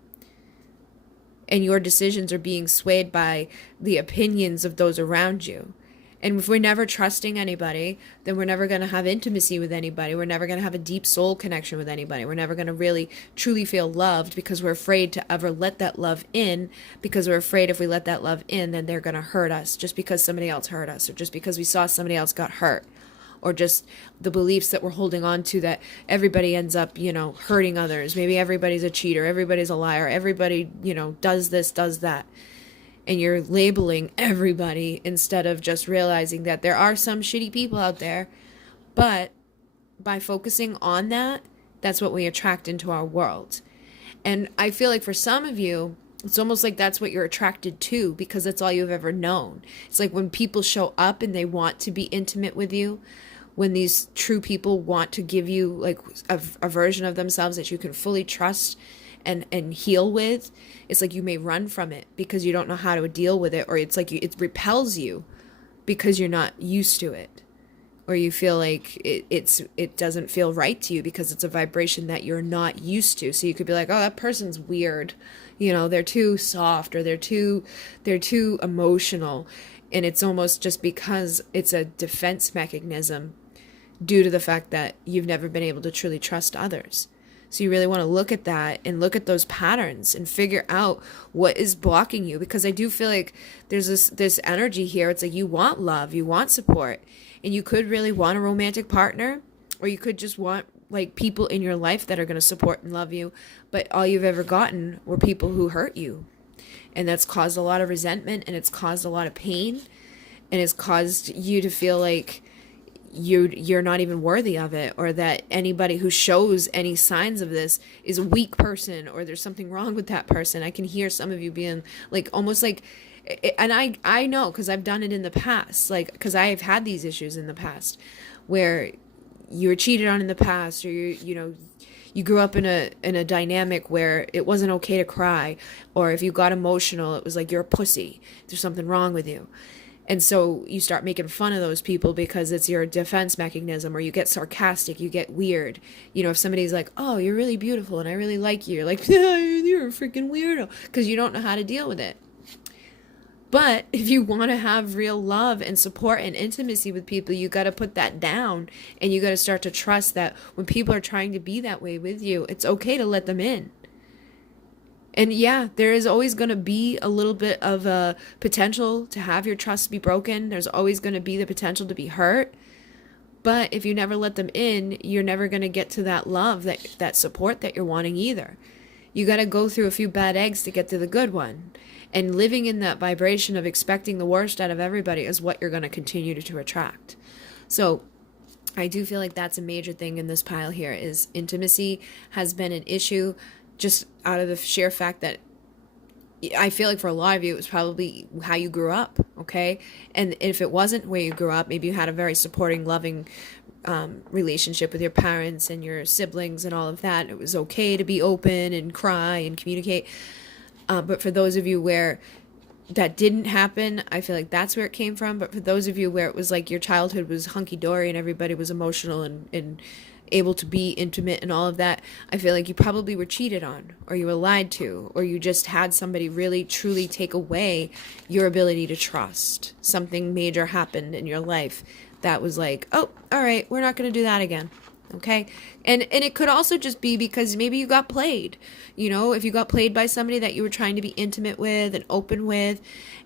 And your decisions are being swayed by the opinions of those around you. And if we're never trusting anybody, then we're never going to have intimacy with anybody. We're never going to have a deep soul connection with anybody. We're never going to really truly feel loved because we're afraid to ever let that love in, because we're afraid if we let that love in, then they're going to hurt us just because somebody else hurt us, or just because we saw somebody else got hurt, or just the beliefs that we're holding on to that everybody ends up, hurting others. Maybe everybody's a cheater, everybody's a liar, everybody, does this, does that. And you're labeling everybody instead of just realizing that there are some shitty people out there. But by focusing on that, that's what we attract into our world. And I feel like for some of you, it's almost like that's what you're attracted to because that's all you've ever known. It's like when people show up and they want to be intimate with you, when these true people want to give you like a version of themselves that you can fully trust and heal with, it's like you may run from it because you don't know how to deal with it, or it's like it repels you because you're not used to it, or you feel like it doesn't feel right to you because it's a vibration that you're not used to. So you could be like, oh, that person's weird, they're too soft, or they're too emotional, and it's almost just because it's a defense mechanism due to the fact that you've never been able to truly trust others. So you really want to look at that and look at those patterns and figure out what is blocking you. Because I do feel like there's this energy here. It's like you want love, you want support, and you could really want a romantic partner, or you could just want like people in your life that are going to support and love you. But all you've ever gotten were people who hurt you. And that's caused a lot of resentment, and it's caused a lot of pain, and it's caused you to feel like you're not even worthy of it, or that anybody who shows any signs of this is a weak person, or there's something wrong with that person. I can hear some of you being like almost like, and I know because I've done it in the past, like because I've had these issues in the past where you were cheated on in the past, or you grew up in a dynamic where it wasn't okay to cry, or if you got emotional it was like you're a pussy, there's something wrong with you. And so you start making fun of those people because it's your defense mechanism, or you get sarcastic, you get weird. If somebody's like, oh, you're really beautiful and I really like you, you're like, you're a freaking weirdo, because you don't know how to deal with it. But if you want to have real love and support and intimacy with people, you got to put that down, and you got to start to trust that when people are trying to be that way with you, it's okay to let them in. And yeah, there is always going to be a little bit of a potential to have your trust be broken. There's always going to be the potential to be hurt. But if you never let them in, you're never going to get to that love, that support that you're wanting either. You got to go through a few bad eggs to get to the good one. And living in that vibration of expecting the worst out of everybody is what you're going to continue to attract. So I do feel like that's a major thing in this pile here, is intimacy has been an issue, just out of the sheer fact that I feel like for a lot of you, it was probably how you grew up, okay? And if it wasn't where you grew up, maybe you had a very supporting, loving relationship with your parents and your siblings and all of that. It was okay to be open and cry and communicate. But for those of you where that didn't happen, I feel like that's where it came from. But for those of you where it was like your childhood was hunky-dory and everybody was emotional and able to be intimate and all of that, I feel like you probably were cheated on, or you were lied to, or you just had somebody really truly take away your ability to trust. Something major happened in your life that was like, oh, all right, we're not going to do that again. Okay. And it could also just be because maybe you got played, if you got played by somebody that you were trying to be intimate with and open with,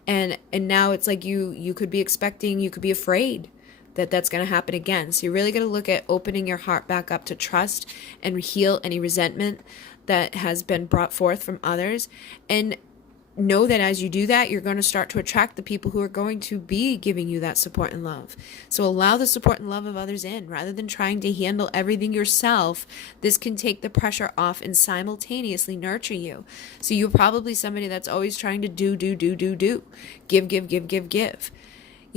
and now it's like you could be expecting, you could be afraid that that's going to happen again. So you're really going to look at opening your heart back up to trust and heal any resentment that has been brought forth from others. And know that as you do that, you're going to start to attract the people who are going to be giving you that support and love. So allow the support and love of others in, rather than trying to handle everything yourself. This can take the pressure off and simultaneously nurture you. So you're probably somebody that's always trying to do. Give.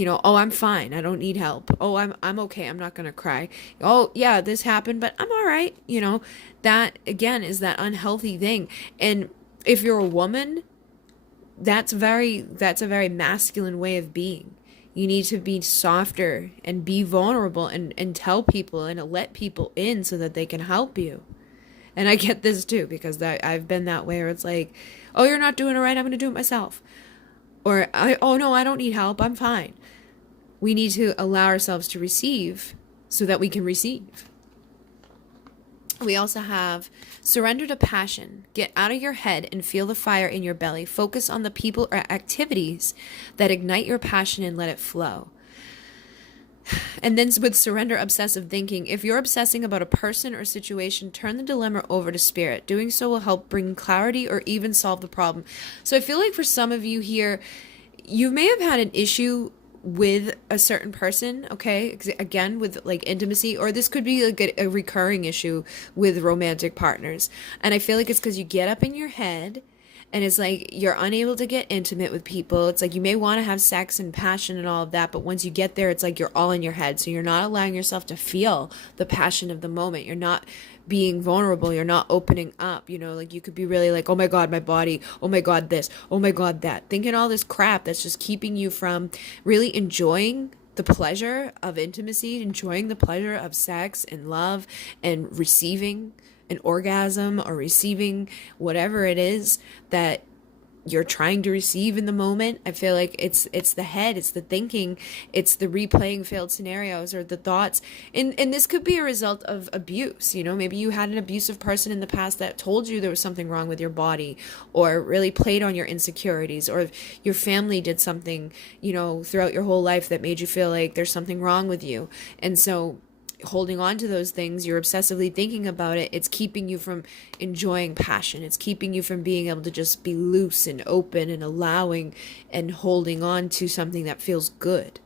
Oh, I'm fine, I don't need help. Oh, I'm okay, I'm not going to cry. Oh, yeah, this happened, but I'm all right. That, again, is that unhealthy thing. And if you're a woman, that's a very masculine way of being. You need to be softer and be vulnerable and tell people and let people in so that they can help you. And I get this too, because I've been that way where it's like, oh, you're not doing it right, I'm going to do it myself. Or, oh no, I don't need help, I'm fine. we need to allow ourselves to receive so that we can receive. We also have surrender to passion. Get out of your head and feel the fire in your belly. Focus on the people or activities that ignite your passion and let it flow. And then with surrender obsessive thinking, if you're obsessing about a person or situation, turn the dilemma over to spirit. Doing so will help bring clarity or even solve the problem. So I feel like for some of you here, you may have had an issue with a certain person, okay, again with like intimacy, or this could be like a recurring issue with romantic partners, and I feel like it's because you get up in your head and it's like you're unable to get intimate with people. It's like you may want to have sex and passion and all of that, but once you get there, it's like you're all in your head, so you're not allowing yourself to feel the passion of the moment. You're not being vulnerable, you're not opening up, like you could be really like, oh my God, my body, oh my God, this, oh my God, that, thinking all this crap that's just keeping you from really enjoying the pleasure of intimacy, enjoying the pleasure of sex and love and receiving an orgasm or receiving whatever it is that you're trying to receive in the moment. I feel like it's the head, it's the thinking, it's the replaying failed scenarios or the thoughts. And this could be a result of abuse. Maybe you had an abusive person in the past that told you there was something wrong with your body, or really played on your insecurities, or your family did something, throughout your whole life that made you feel like there's something wrong with you. And so holding on to those things, you're obsessively thinking about it, it's keeping you from enjoying passion. It's keeping you from being able to just be loose and open and allowing and holding on to something that feels good.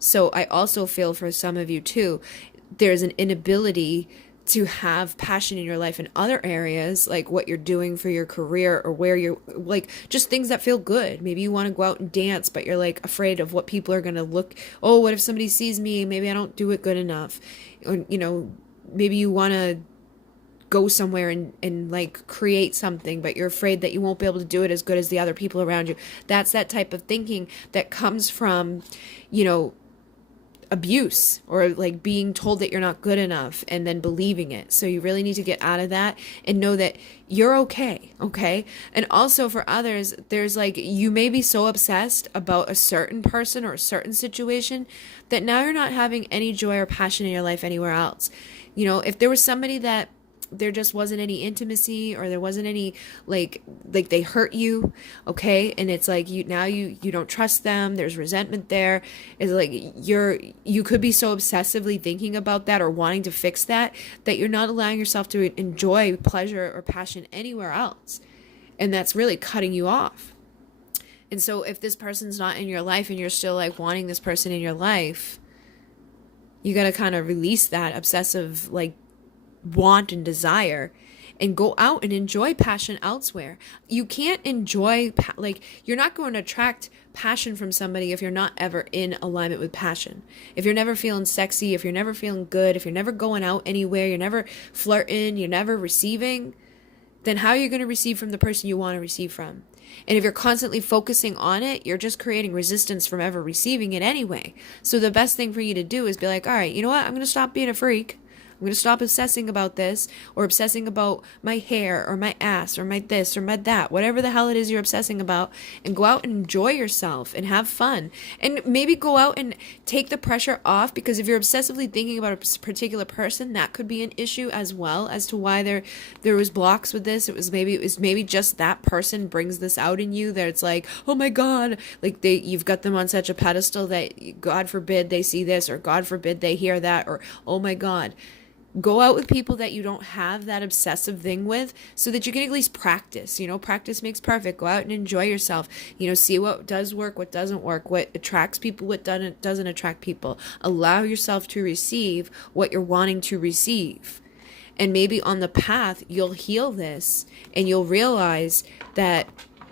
So I also feel for some of you too, there's an inability to have passion in your life in other areas, like what you're doing for your career, or where you're like just things that feel good. Maybe you want to go out and dance, but you're like afraid of what people are going to look. Oh, what if somebody sees me? Maybe I don't do it good enough. Or, maybe you want to go somewhere and like create something, but you're afraid that you won't be able to do it as good as the other people around you. That's that type of thinking that comes from, abuse, or like being told that you're not good enough and then believing it. So you really need to get out of that and know that you're okay. And also for others, there's like, you may be so obsessed about a certain person or a certain situation that now you're not having any joy or passion in your life anywhere else. If there was somebody that there just wasn't any intimacy, or there wasn't any like they hurt you, okay, and it's like you don't trust them, there's resentment there, it's like you could be so obsessively thinking about that or wanting to fix that you're not allowing yourself to enjoy pleasure or passion anywhere else, and that's really cutting you off. And so if this person's not in your life and you're still like wanting this person in your life, you got to kind of release that obsessive like want and desire and go out and enjoy passion elsewhere. You can't enjoy you're not going to attract passion from somebody if you're not ever in alignment with passion. If you're never feeling sexy, if you're never feeling good, if you're never going out anywhere, you're never flirting, you're never receiving, then how are you going to receive from the person you want to receive from? And if you're constantly focusing on it, you're just creating resistance from ever receiving it anyway. So the best thing for you to do is be like, all right, you know what? I'm going to stop being a freak. I'm going to stop obsessing about this, or obsessing about my hair or my ass or my this or my that, whatever the hell it is you're obsessing about, and go out and enjoy yourself and have fun. And maybe go out and take the pressure off, because if you're obsessively thinking about a particular person, that could be an issue as well as to why there was blocks with this. It was maybe just that person brings this out in you, that it's like, oh my God, like you've got them on such a pedestal that God forbid they see this, or God forbid they hear that, or oh my God. Go out with people that you don't have that obsessive thing with, so that you can at least practice. Practice makes perfect. Go out and enjoy yourself. See what does work, what doesn't work, what attracts people, what doesn't attract people. Allow yourself to receive what you're wanting to receive. And maybe on the path, you'll heal this and you'll realize that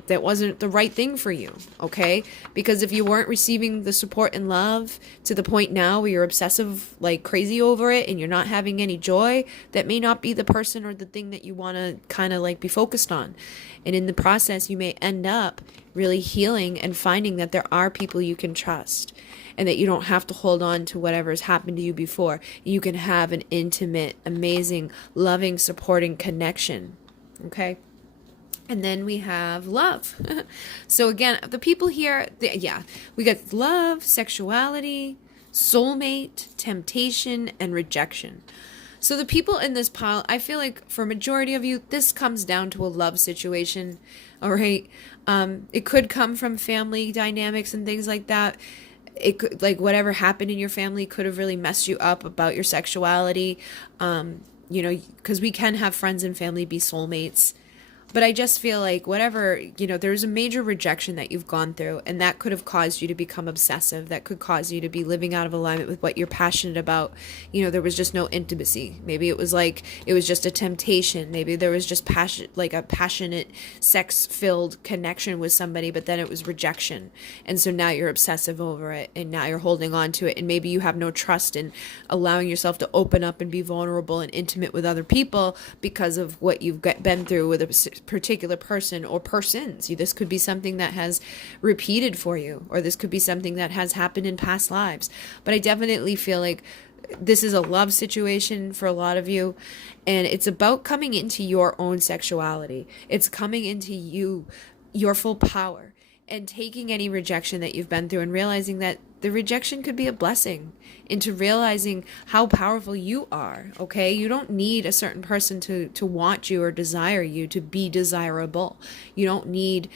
wasn't the right thing for you, okay? Because if you weren't receiving the support and love to the point now where you're obsessive like crazy over it and you're not having any joy, that may not be the person or the thing that you want to kind of like be focused on. And in the process, you may end up really healing and finding that there are people you can trust, and that you don't have to hold on to whatever's happened to you before. You can have an intimate, amazing, loving, supporting connection, okay? And then we have love. So again, the people here, we got love, sexuality, soulmate, temptation, and rejection. So the people in this pile, I feel like for a majority of you, this comes down to a love situation. All right. It could come from family dynamics and things like that. It could, like, whatever happened in your family could have really messed you up about your sexuality. Because we can have friends and family be soulmates. But I just feel like whatever, there's a major rejection that you've gone through, and that could have caused you to become obsessive. That could cause you to be living out of alignment with what you're passionate about. There was just no intimacy. Maybe it was just a temptation. Maybe there was just passion, like a passionate sex-filled connection with somebody, but then it was rejection. And so now you're obsessive over it, and now you're holding on to it. And maybe you have no trust in allowing yourself to open up and be vulnerable and intimate with other people because of what you've been through with a particular person or persons. This could be something that has repeated for you, or this could be something that has happened in past lives. But I definitely feel like this is a love situation for a lot of you, and it's about coming into your own sexuality. It's coming into your full power, and taking any rejection that you've been through and realizing that the rejection could be a blessing, into realizing how powerful you are, okay? You don't need a certain person to want you or desire you to be desirable. You don't need,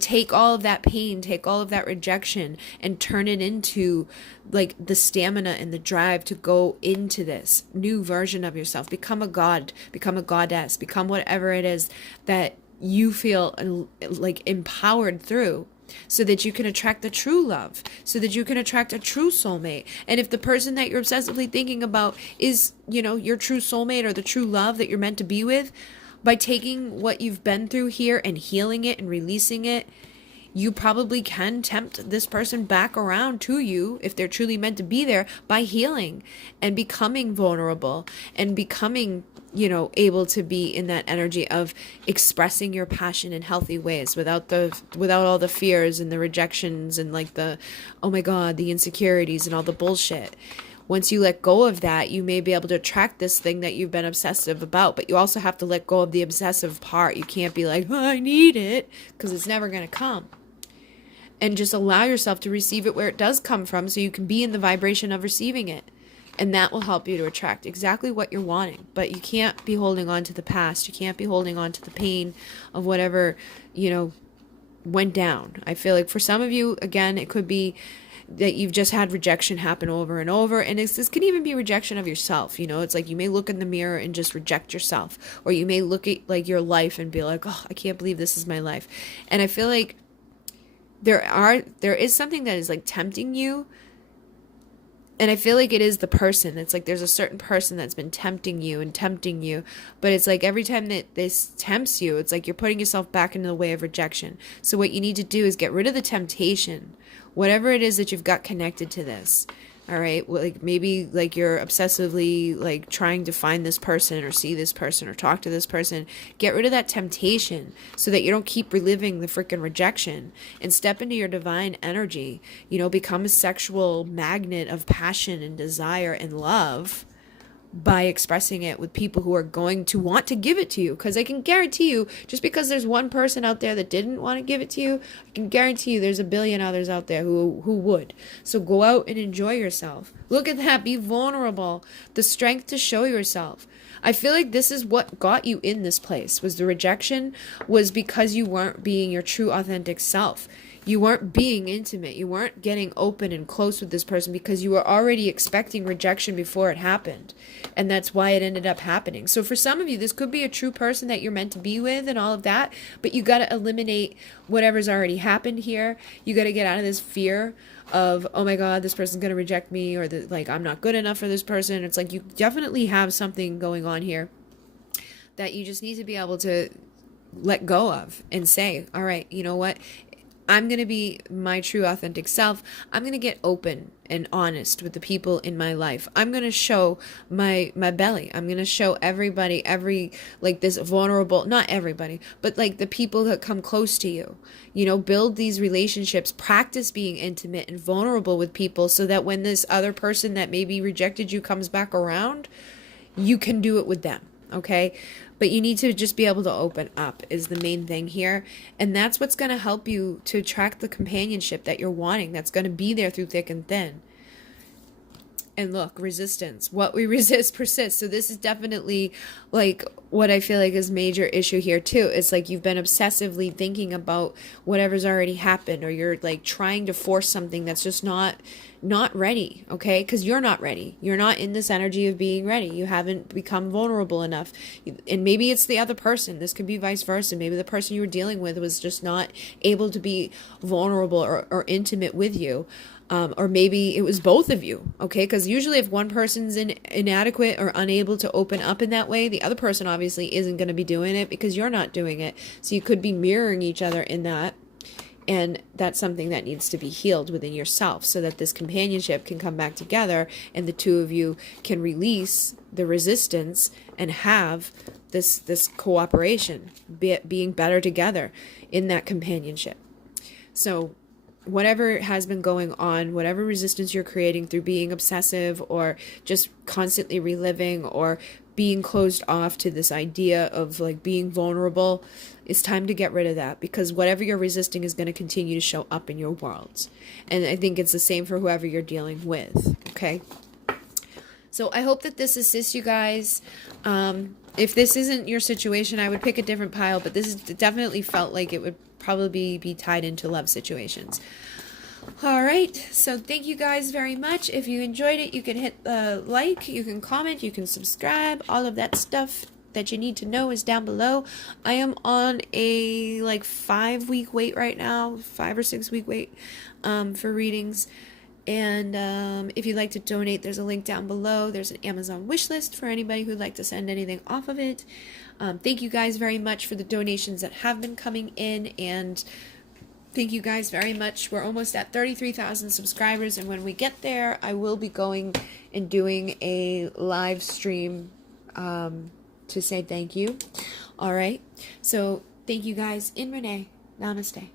take all of that pain, take all of that rejection and turn it into like the stamina and the drive to go into this new version of yourself. Become a god, become a goddess, become whatever it is that you feel like empowered through, so that you can attract the true love, so that you can attract a true soulmate. And if the person that you're obsessively thinking about is, your true soulmate or the true love that you're meant to be with, by taking what you've been through here and healing it and releasing it, you probably can tempt this person back around to you, if they're truly meant to be there, by healing and becoming vulnerable and becoming, able to be in that energy of expressing your passion in healthy ways without all the fears and the rejections and like the, oh my God, the insecurities and all the bullshit. Once you let go of that, you may be able to attract this thing that you've been obsessive about, but you also have to let go of the obsessive part. You can't be like, oh, I need it, because it's never going to come. And just allow yourself to receive it where it does come from, so you can be in the vibration of receiving it. And that will help you to attract exactly what you're wanting. But you can't be holding on to the past. You can't be holding on to the pain of whatever, went down. I feel like for some of you, again, it could be that you've just had rejection happen over and over. And this can even be rejection of yourself. It's like you may look in the mirror and just reject yourself. Or you may look at like your life and be like, oh, I can't believe this is my life. And I feel like there is something that is like tempting you. And I feel like it is the person. It's like there's a certain person that's been tempting you. But it's like every time that this tempts you, it's like you're putting yourself back into the way of rejection. So what you need to do is get rid of the temptation, whatever it is that you've got connected to this. All right. Well, like maybe like you're obsessively like trying to find this person or see this person or talk to this person. Get rid of that temptation so that you don't keep reliving the freaking rejection, and step into your divine energy. Become a sexual magnet of passion and desire and love by expressing it with people who are going to want to give it to you. Because I can guarantee you, just because there's one person out there that didn't want to give it to you, I can guarantee you there's a billion others out there who would. So go out and enjoy yourself. Look at that. Be vulnerable. The strength to show yourself. I feel like this is what got you in this place, was the rejection, was because you weren't being your true authentic self. You weren't being intimate. You weren't getting open and close with this person because you were already expecting rejection before it happened. And that's why it ended up happening. So for some of you, this could be a true person that you're meant to be with and all of that, but you got to eliminate whatever's already happened here. You got to get out of this fear of, oh my God, this person's going to reject me, or like I'm not good enough for this person. It's like you definitely have something going on here that you just need to be able to let go of and say, all right, you know what? I'm going to be my true authentic self. I'm going to get open and honest with the people in my life. I'm going to show my belly. I'm going to show everybody, like this vulnerable, not everybody, but like the people that come close to you. Build these relationships, practice being intimate and vulnerable with people so that when this other person that maybe rejected you comes back around, you can do it with them. okay? But you need to just be able to open up is the main thing here. And that's what's going to help you to attract the companionship that you're wanting. That's going to be there through thick and thin. And look, resistance. What we resist persists. So this is definitely like what I feel like is major issue here too. It's like you've been obsessively thinking about whatever's already happened, or you're like trying to force something that's just not ready, okay? Because you're not ready. You're not in this energy of being ready. You haven't become vulnerable enough. And maybe it's the other person. This could be vice versa. Maybe the person you were dealing with was just not able to be vulnerable or intimate with you. Or maybe it was both of you, okay? Because usually if one person's inadequate or unable to open up in that way, the other person obviously isn't going to be doing it because you're not doing it. So you could be mirroring each other in that. And that's something that needs to be healed within yourself so that this companionship can come back together and the two of you can release the resistance and have this cooperation, being better together in that companionship. So whatever has been going on, whatever resistance you're creating through being obsessive or just constantly reliving or being closed off to this idea of like being vulnerable, it's time to get rid of that, because whatever you're resisting is going to continue to show up in your worlds. And I think it's the same for whoever you're dealing with, okay? So I hope that this assists you guys. If this isn't your situation, I would pick a different pile, but this is definitely felt like it would probably be tied into love situations. All right, so thank you guys very much. If you enjoyed it, you can hit the like, you can comment, you can subscribe. All of that stuff that you need to know is down below. I am on a 5-week wait right now, 5 or 6 week wait for readings. And if you'd like to donate, there's a link down below. There's an Amazon wish list for anybody who'd like to send anything off of it. Thank you guys very much for the donations that have been coming in, and thank you guys very much. We're almost at 33,000 subscribers, and when we get there, I will be going and doing a live stream to say thank you. All right, so thank you guys. In Renee. Namaste.